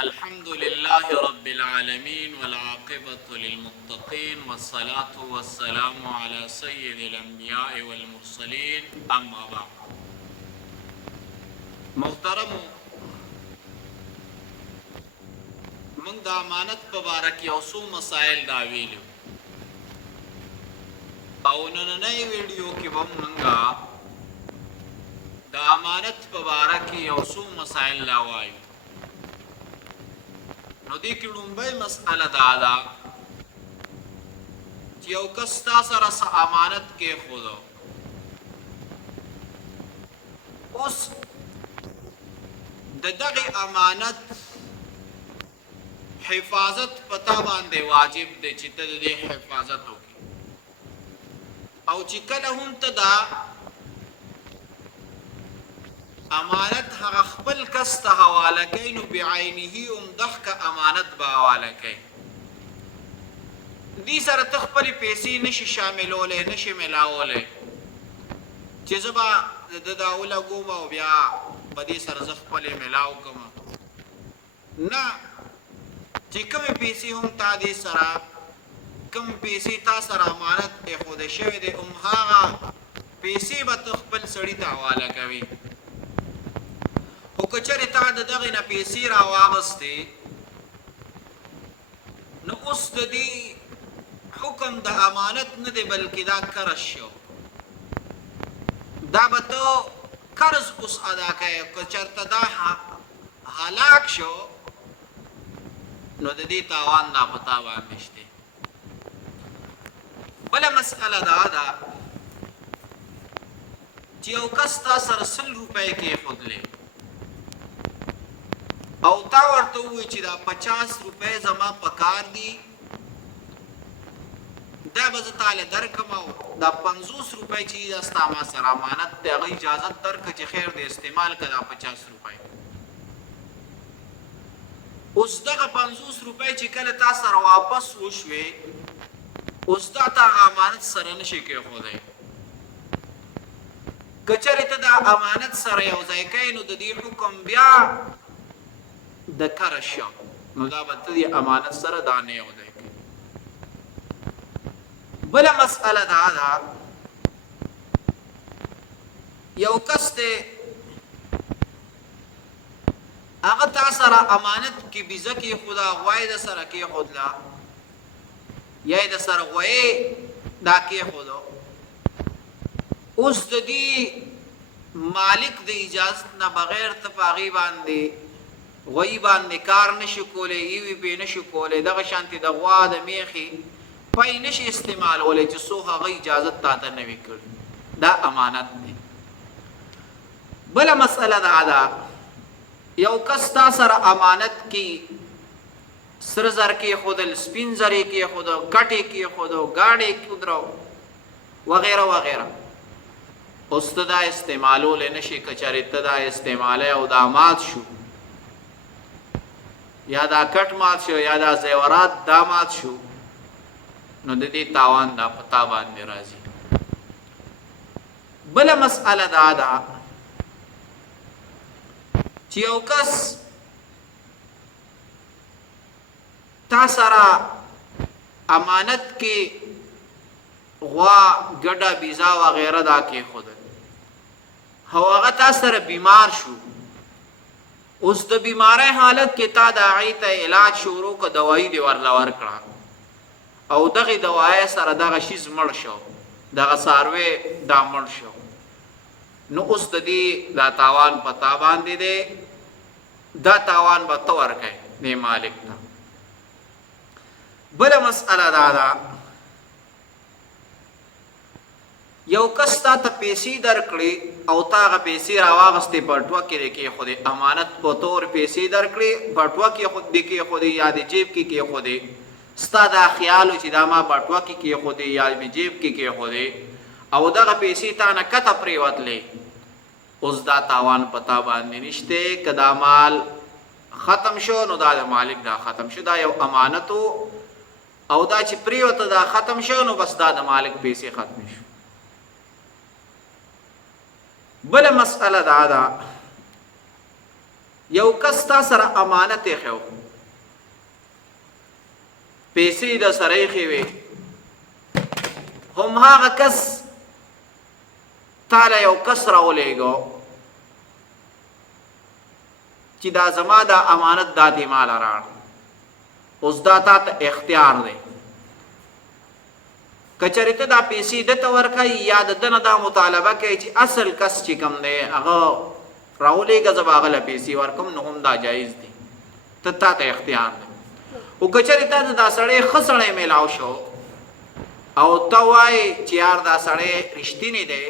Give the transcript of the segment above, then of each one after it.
الحمد لله رب العالمين والعاقبة للمتقين والصلاة والسلام على سيد الأنبياء والمرسلين أما بعد. محترم من دا امانت مبارک یو څو مسائل دا ویلو او نننۍ ویډیو کې به مونږه دا امانت مبارک یو څو مسائل لا وایو. نو دې کې لومبۍ مسأله دا ده چې یو کس تا سره څه امانت کېښودو، اوس د دغې امانت حفاظت پتا باندې واجب دی چې ته د دې حفاظت وکړې، او چې کله هم ته دا امانت هغه خپل کس ته حواله کوي نو بعینه هم دغه امانت به حواله کوي. دې سره ته خپلې پیسې نشي شاملولی، نشي ملاولی چې زه به د دا ولګوم او بیا په دې سره زه خپلې ملاو کوم. نه، چې کومې پیسې هم تا دې سره کوم پیسې تا سره امانت ایښودل شوی دی هم هغه پیسې به ته خپل سړي ته حواله کوي. خو که چېرې تا د دغې نه پیسې راواغستې نو اوس د دې حکم د امانت نه دی بلکې دا قرض شو. دا به ته قرض اوس ادا کوې. که چېرته دا هلاک شو نو د دې تاوان دا په تا باندې شته. بله مسئله دا ده چې یو کس تا سره 100 روپۍ کېښودلې او تا ورته ووایي چې دا 50 روپۍ زما په کار دي، دا به زه تاله درکړم، او دا 50 روپۍ چې دا ستا ما سره امانت دی هغه اجازت درکړه چې خیر دی استعمال کړه دا 50 روپۍ. اوس دغه 50 روپۍ چې کله تا سره واپس وشوې اوس دا تا امانت سره نشي کېښودی. که چېرې ته دا امانت سره یو ځای کوې نو د دې حکم بیا د قرض شو، نو دا به ته دې امانت سره دا نه یو ځای کوې. بله مسئله دا ده یو کس دی هغه تا سره امانت کې بیزه کېښوده، غوا یې د سره کېښودله یا یې د سره غویې دا کېښودو. اوس د دې مالک د اجازت نه بغیر ته په هغې باندې غویي باندې کار نشي کولی، ایوي پې نشي کولی، دغه شانتې د غوا د میخې پی نشي استعمالولی چې څو هغه اجازت تا ته نه وي کړي. دا امانت دی. بله مسئله دا ده یو کس تا سره امانت کې سره زر کېښودل، سپین زر یې کېښودو، کټ یې کېښودو، ګاډی یې کودرو وغیره وغیره. اوس ته دا استعمالولی نشي. که چېرې ته دا استعمالی او دا مات شو یا دا کټ مات شو یا دا زیورات دا مات شو نو د دې تاوان دا په تا باندې راځي. بله مسئله دا ده چې یو کس تا سره امانت کې غوا ګډه بیزا وغیره دا کېښودل، او هغه تا سره بیمار شو. اوس د بیماری حالت کې تا د هغې ته علاج شروع که دوایي دې ورله ورکړه او دغې دوایۍ سره دغه شیز مړ شو، دغه څاروی دا مړ شو، نو اوس د دې دا تاوان په تا باندې دی. دا تاوان به ته ورکوې دې مالک ته. بله مسئله دا ده یو کس تا ته پیسې درکړې او تا هغه پیسې راواغستې بټوه کې دې کېښودې، امانت په طور پیسې درکړې بټوه کې دې کېښودې یا د جیب کې کېښودې، ستا دا خیال و چې دا ما بټوه کې کېښودې یا مې جیب کې کېښودې او دغه پیسې تا نه کته پرېوتلې، اوس دا تاوان په تا باندې نشته. که دا مال ختم شو نو دا د مالک دا ختم شو، دا یو امانت و او دا چې پرېوته دا ختم شو نو بس دا د مالک پیسې ختم شو. بله مسئله دا ده یو کس تا سره امانت یې خو پیسې د سره یې خوي هم هغه کس تعالی یو کس راولېږو چې دا زما دا امانت دادی مال راړ اوس دا تا ته اختیار دی کچری ته دا پیسې دته ورکړي یا د دنه دا مطالبه کوي چې اصل کس چې کوم دی هغه راولېږه زه به هغه له پیسې ورکوم نو هم دا جایز دی ته تا ته اختیار دی او کچری ته دا سړی ښه سړی میلاو شو او ته وایې چې یار دا سړی رښتینی دی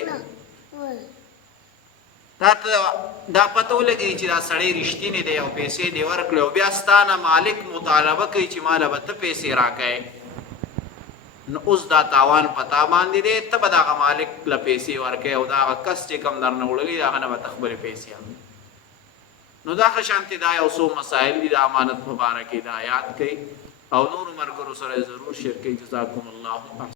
دا پته ولګي چې دا سړی رښتینی دی او پیسې دې ورکړې او بیا ستا نه مالک مطالبه کوي چې ماله به ته پیسې راکړې نو اوس دا تاوان پتا باندې دی ته به دغه مالک له پیسې ورکړې او دغه کس چې کوم درنه وړلي هغه نه به ته خپلې پیسې اخلي نو دا ښه شانتې دا یو څو مسایل دي د امانت په باره کې دا یاد کوي او نورو ملګرو سره ضرور شیر کوي جزاکم الله